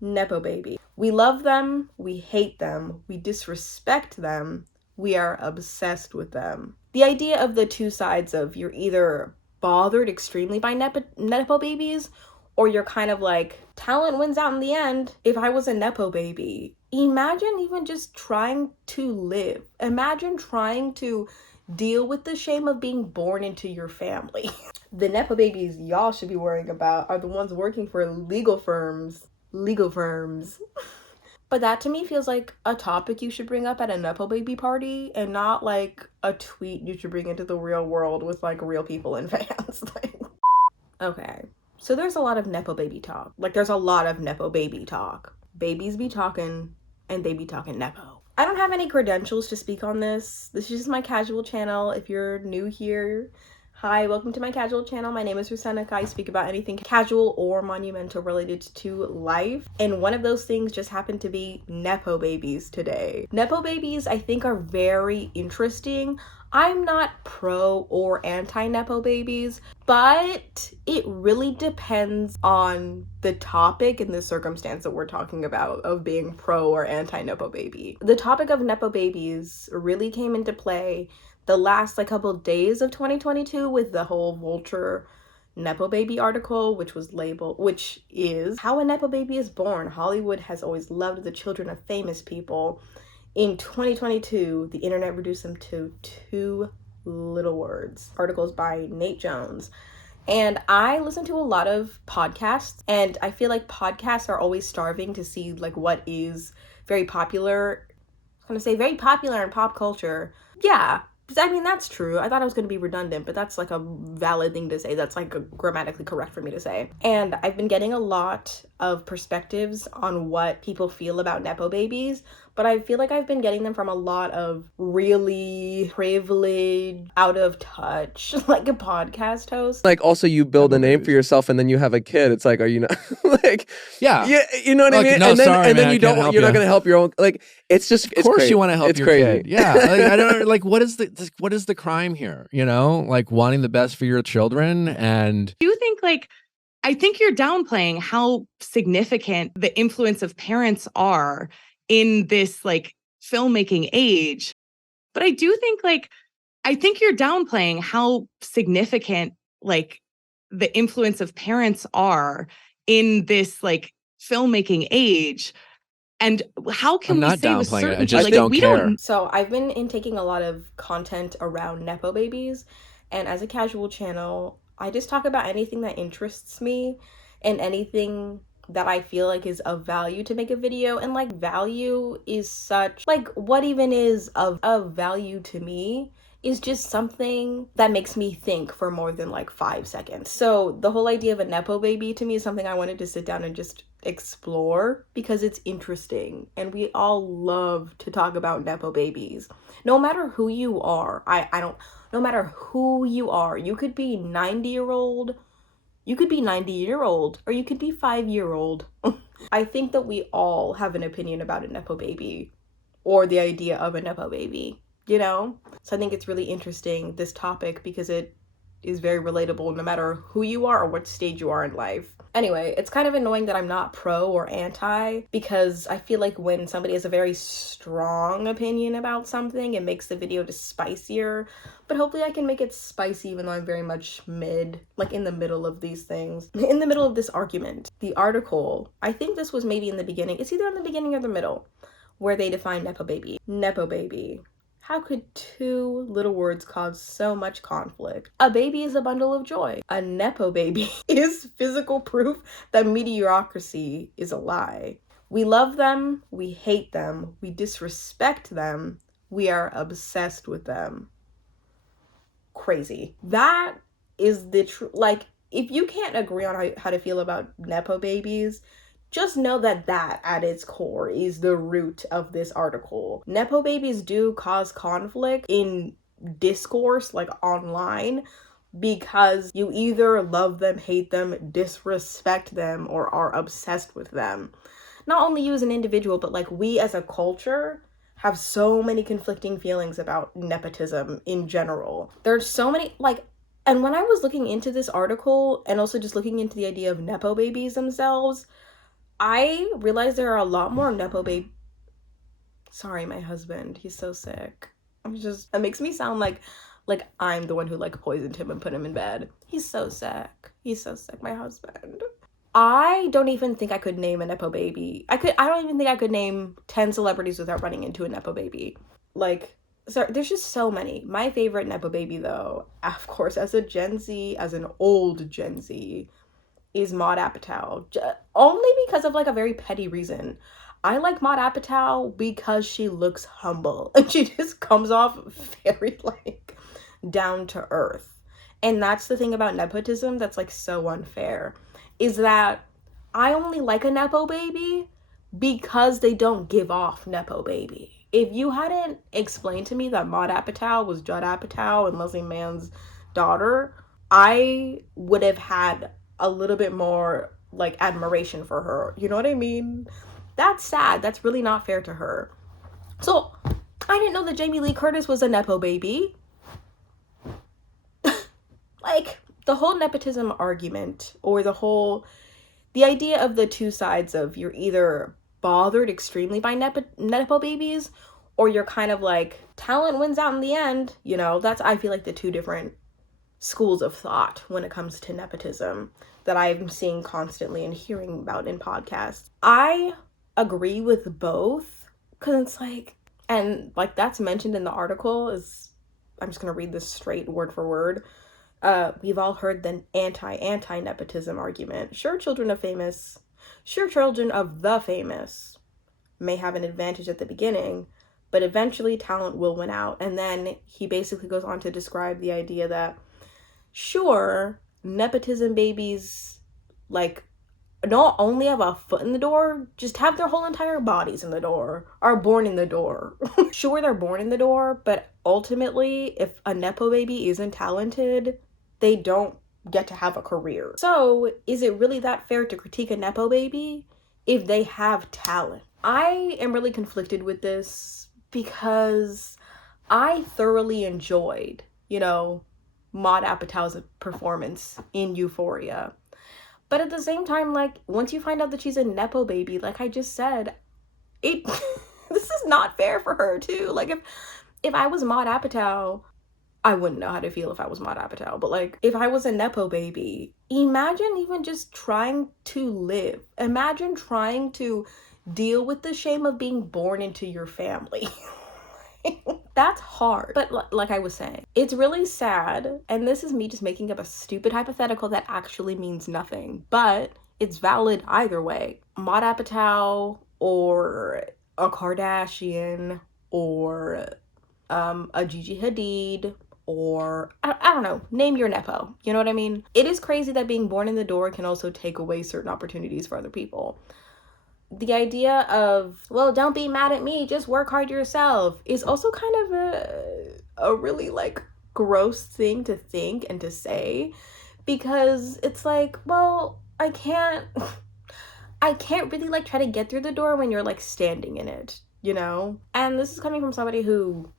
Nepo baby. We love them, we hate them, we disrespect them, we are obsessed with them. The idea of the two sides of you're either bothered extremely by Nepo babies, or you're kind of like, talent wins out in the end. If I was a Nepo baby, imagine even just trying to live. Imagine trying to deal with the shame of being born into your family. The Nepo babies y'all should be worrying about are the ones working for legal firms. But that to me feels like a topic you should bring up at a Nepo baby party and not like a tweet you should bring into the real world with like real people and fans. Okay, so there's a lot of Nepo baby talk. Like there's a lot of Nepo baby talk. Babies be talking and they be talking Nepo. I don't have any credentials to speak on this. This is just my casual channel. If you're new here, hi, welcome to my casual channel. My name is Rusenica. I speak about anything casual or monumental related to life. And one of those things just happened to be Nepo babies today. Nepo babies, I think, are very interesting. I'm not pro or anti Nepo babies, but it really depends on the topic and the circumstance that we're talking about of being pro or anti Nepo baby. The topic of Nepo babies really came into play the last couple days of 2022 with the whole Vulture Nepo baby article, which is how a Nepo baby is born. Hollywood has always loved the children of famous people. In 2022, the internet reduced them to 2 little words. Articles by Nate Jones. And I listen to a lot of podcasts, and I feel like podcasts are always starving to see what is very popular. I'm gonna say very popular in pop culture. Yeah, I mean, that's true. I thought I was going to be redundant, but that's a valid thing to say. That's grammatically correct for me to say. And I've been getting a lot of perspectives on what people feel about Nepo babies, but I feel like I've been getting them from a lot of really privileged, out of touch, a podcast host. Also you build a name for yourself and then you have a kid. It's are you not yeah, you know what I mean? No, and then you're not going to help your own. It's just, of course you want to help your crazy. Kid. Yeah. I don't what is the crime here? Wanting the best for your children. And do you think I think you're downplaying how significant the influence of parents are in this filmmaking age. But I do think I think you're downplaying how significant the influence of parents are in this filmmaking age. And how can I'm we not say with downplaying it. certainty? I just don't care. So I've been taking a lot of content around Nepo babies, and as a casual channel, I just talk about anything that interests me and anything that I feel is of value to make a video. And value is such what even is of value to me is just something that makes me think for more than 5 seconds. So the whole idea of a Nepo baby to me is something I wanted to sit down and just explore because it's interesting, and we all love to talk about Nepo babies. No matter who you are, no matter who you are, you could be 90-year-old, you could be 90-year-old, or you could be 5-year-old. I think that we all have an opinion about a Nepo baby or the idea of a Nepo baby, So I think it's really interesting, this topic, because it is very relatable no matter who you are or what stage you are in life. Anyway, it's kind of annoying that I'm not pro or anti, because I feel like when somebody has a very strong opinion about something, it makes the video just spicier. But hopefully I can make it spicy even though I'm very much mid, in the middle of these things. In the middle of this argument. The article, I think this was maybe in the beginning. It's either in the beginning or the middle, where they define Nepo baby. Nepo baby. How could 2 little words cause so much conflict? A baby is a bundle of joy. A Nepo baby is physical proof that mediocrity is a lie. We love them, we hate them, we disrespect them, we are obsessed with them. Crazy. That is the truth. If you can't agree on how to feel about Nepo babies, just know that at its core is the root of this article. Nepo babies do cause conflict in discourse, online, because you either love them, hate them, disrespect them, or are obsessed with them. Not only you as an individual, but we as a culture have so many conflicting feelings about nepotism in general. There's so many, and when I was looking into this article and also just looking into the idea of Nepo babies themselves, I realize there are a lot more Nepo baby. Sorry, my husband. He's so sick. It makes me sound like I'm the one who like poisoned him and put him in bed. He's so sick. He's so sick, my husband. I don't even think I could name a Nepo baby. I don't even think I could name 10 celebrities without running into a Nepo baby. Like, sorry, there's just so many. My favorite Nepo baby, though, of course, as an old Gen Z, is Maud Apatow. Only because of like a very petty reason. I like Maud Apatow because she looks humble and she just comes off very like down to earth. And that's the thing about nepotism that's like so unfair, is that I only like a Nepo baby because they don't give off Nepo baby. If you hadn't explained to me that Maud Apatow was Judd Apatow and Leslie Mann's daughter, I would have had a little bit more like admiration for her. You know what I mean? That's sad. That's really not fair to her. So I didn't know that Jamie Lee Curtis was a Nepo baby. Like, the whole nepotism argument, or the idea of the two sides of you're either bothered extremely by Nepo babies, or you're kind of like, talent wins out in the end. You know, that's, I feel like, the two different schools of thought when it comes to nepotism that I'm seeing constantly and hearing about in podcasts. I agree with both, because it's like, and like that's mentioned in the article, is, I'm just gonna read this straight word for word. We've all heard the anti-nepotism argument. Sure, children of the famous may have an advantage at the beginning, but eventually talent will win out. And then he basically goes on to describe the idea that, sure, nepotism babies, like, not only have a foot in the door, just have their whole entire bodies in the door, are born in the door. Sure, they're born in the door, but ultimately, if a Nepo baby isn't talented, they don't get to have a career. So, is it really that fair to critique a Nepo baby if they have talent? I am really conflicted with this because I thoroughly enjoyed, Maud Apatow's performance in Euphoria. But at the same time, like, once you find out that she's a Nepo baby, like I just said, this is not fair for her too. Like, if I was Maud Apatow, I wouldn't know how to feel if I was Maud Apatow, but like, if I was a Nepo baby, imagine even just trying to live. Imagine trying to deal with the shame of being born into your family. That's hard. But like I was saying, it's really sad, and this is me just making up a stupid hypothetical that actually means nothing, but it's valid either way. Maud Apatow, or a Kardashian, or a Gigi Hadid, or I don't know, name your Nepo. You know what I mean? It is crazy that being born in the door can also take away certain opportunities for other people. The idea of, well, don't be mad at me, just work hard yourself, is also kind of a really like gross thing to think and to say, because it's like, well, I can't really like try to get through the door when you're like standing in it, And this is coming from somebody who,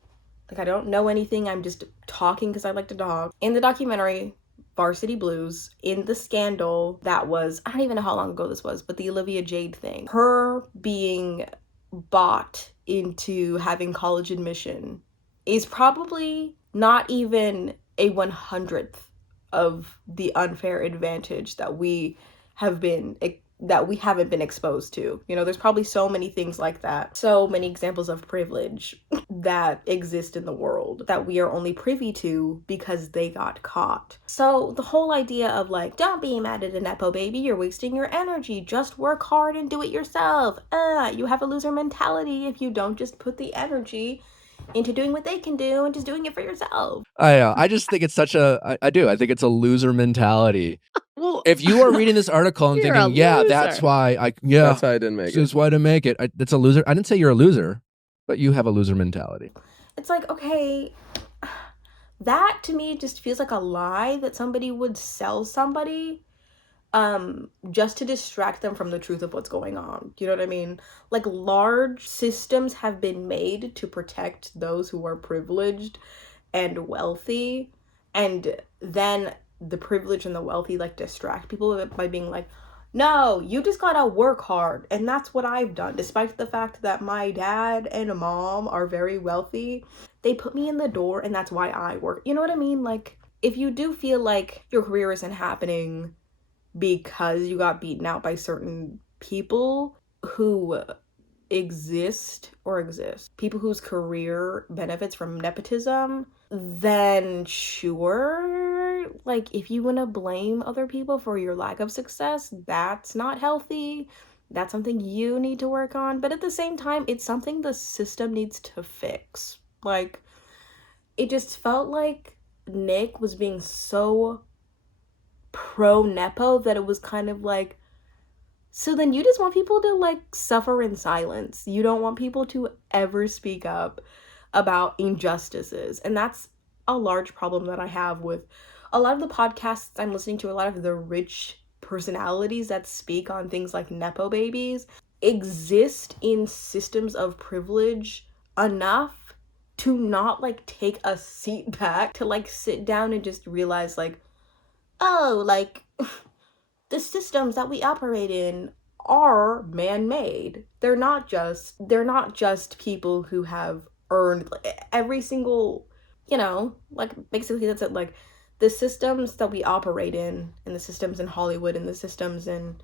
like, I don't know anything, I'm just talking because I like to talk. In the documentary Varsity Blues, in the scandal that was, I don't even know how long ago this was, but the Olivia Jade thing, her being bought into having college admission is probably not even a 100th of the unfair advantage that we haven't been exposed to. There's probably so many things like that, so many examples of privilege that exist in the world that we are only privy to because they got caught. So the whole idea of like, don't be mad at a Nepo baby, you're wasting your energy, just work hard and do it yourself. You have a loser mentality if you don't just put the energy into doing what they can do and just doing it for yourself. I just think it's such I think it's a loser mentality. Well, if you are reading this article and thinking, yeah, that's why I didn't make it. That's why I didn't make it. That's a loser. I didn't say you're a loser, but you have a loser mentality. It's like, okay, that to me just feels like a lie that somebody would sell somebody just to distract them from the truth of what's going on. You know what I mean? Like, large systems have been made to protect those who are privileged and wealthy, and then the privileged and the wealthy like distract people by being like, No, you just gotta work hard. And that's what I've done. Despite the fact that my dad and mom are very wealthy, they put me in the door, and that's why I work. You know what I mean? Like, if you do feel like your career isn't happening because you got beaten out by certain people who exist, people whose career benefits from nepotism, then sure, like, if you want to blame other people for your lack of success, that's not healthy. That's something you need to work on. But at the same time, it's something the system needs to fix. Like, it just felt like Nick was being so pro Nepo that it was kind of like, so then you just want people to like suffer in silence. You don't want people to ever speak up about injustices. And that's a large problem that I have with a lot of the podcasts I'm listening to. A lot of the rich personalities that speak on things like Nepo babies exist in systems of privilege enough to not like take a seat back, to like sit down and just realize like, oh, like the systems that we operate in are man-made. They're not just people who have earned every single, like, basically that's it. Like, the systems that we operate in, and the systems in Hollywood, and the systems in,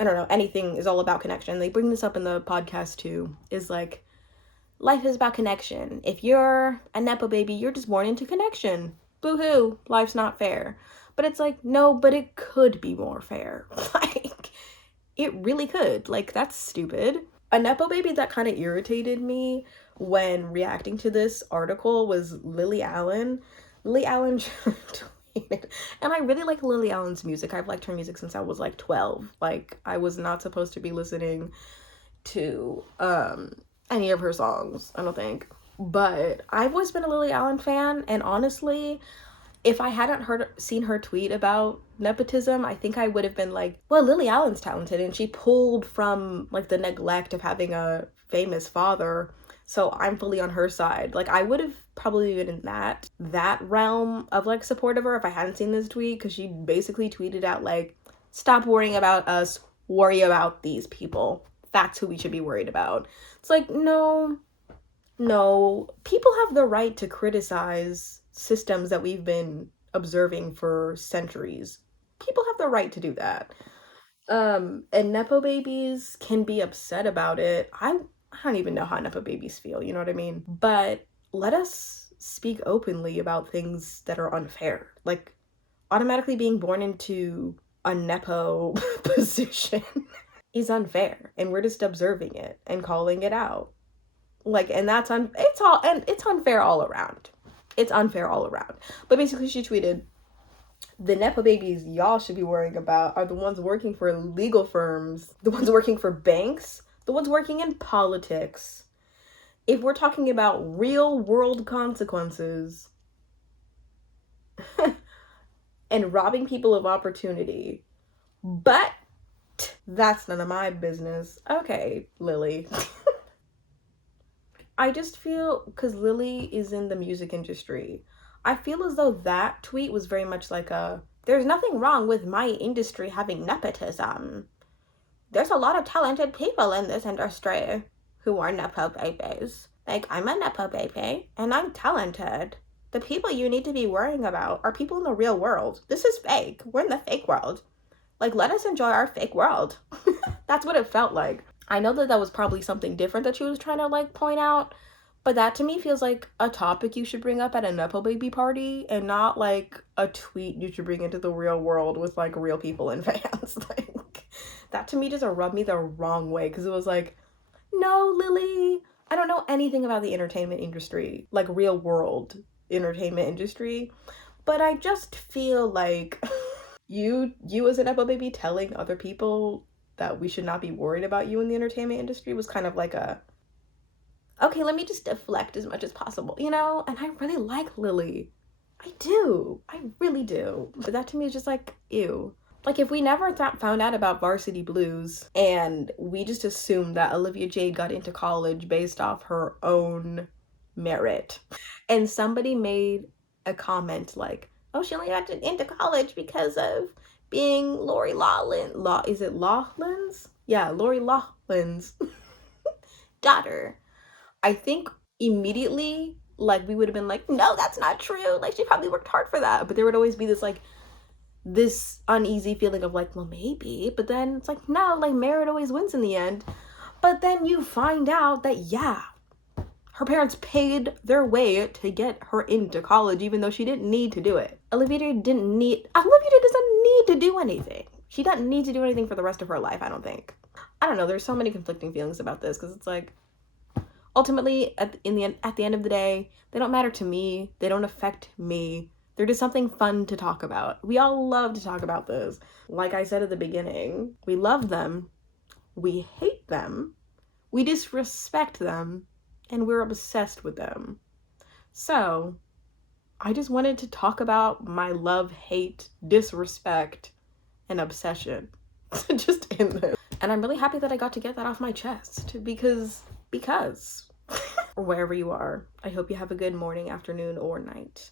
I don't know, anything is all about connection. They bring this up in the podcast too, is like, life is about connection. If you're a Nepo baby, you're just born into connection. Boo-hoo, life's not fair. But it's like, no, but it could be more fair. Like, it really could. Like, that's stupid. A Nepo baby that kind of irritated me when reacting to this article was Lily Allen. Lily Allen tweeted, and I really like Lily Allen's music. I've liked her music since I was like 12. Like, I was not supposed to be listening to any of her songs, I don't think. But I've always been a Lily Allen fan, and honestly, if I hadn't seen her tweet about nepotism, I think I would have been like, well, Lily Allen's talented, and she pulled from like the neglect of having a famous father, so I'm fully on her side. Like, I would have probably been in that realm of like support of her if I hadn't seen this tweet, because she basically tweeted out like, stop worrying about us, worry about these people. That's who we should be worried about. It's like, no, people have the right to criticize systems that we've been observing for centuries. People have the right to do that. And Nepo babies can be upset about it. I don't even know how Nepo babies feel, you know what I mean? But let us speak openly about things that are unfair. Like, automatically being born into a Nepo position is unfair, and we're just observing it and calling it out. Like, and it's unfair all around. It's unfair all around. But basically, she tweeted, the Nepo babies y'all should be worrying about are the ones working for legal firms, the ones working for banks, the ones working in politics. If we're talking about real world consequences and robbing people of opportunity, but that's none of my business. Okay, Lily. I just feel, because Lily is in the music industry, I feel as though that tweet was very much like there's nothing wrong with my industry having nepotism. There's a lot of talented people in this industry who are Nepo babies. Like, I'm a Nepo baby, and I'm talented. The people you need to be worrying about are people in the real world. This is fake. We're in the fake world. Like, let us enjoy our fake world. That's what it felt like. I know that was probably something different that she was trying to like point out, but that to me feels like a topic you should bring up at a Nepo baby party, and not like a tweet you should bring into the real world with like real people and fans. Like, that to me just rubbed me the wrong way, because it was like, no, Lily, I don't know anything about the entertainment industry, like real world entertainment industry, but I just feel like you as a Nepo baby telling other people that we should not be worried about you in the entertainment industry was kind of like okay, let me just deflect as much as possible, And I really like Lily. I do. I really do. But that to me is just like, ew. Like, if we never found out about Varsity Blues and we just assumed that Olivia Jade got into college based off her own merit, and somebody made a comment like, oh, she only got into college because of being Lori Loughlin's? Yeah, Lori Loughlin's daughter. I think immediately, like, we would have been like, no, that's not true. Like, she probably worked hard for that. But there would always be this, like, this uneasy feeling of like, well, maybe. But then it's like, no, like, merit always wins in the end. But then you find out that, yeah, her parents paid their way to get her into college, even though she didn't need to do it. Olivia doesn't need to do anything. She doesn't need to do anything for the rest of her life, I don't think. I don't know, there's so many conflicting feelings about this, because it's like, ultimately, at the end of the day, they don't matter to me. They don't affect me. They're just something fun to talk about. We all love to talk about this. Like I said at the beginning, we love them, we hate them, we disrespect them, and we're obsessed with them. So, I just wanted to talk about my love, hate, disrespect, and obsession. Just in this. And I'm really happy that I got to get that off my chest, because or wherever you are, I hope you have a good morning, afternoon, or night.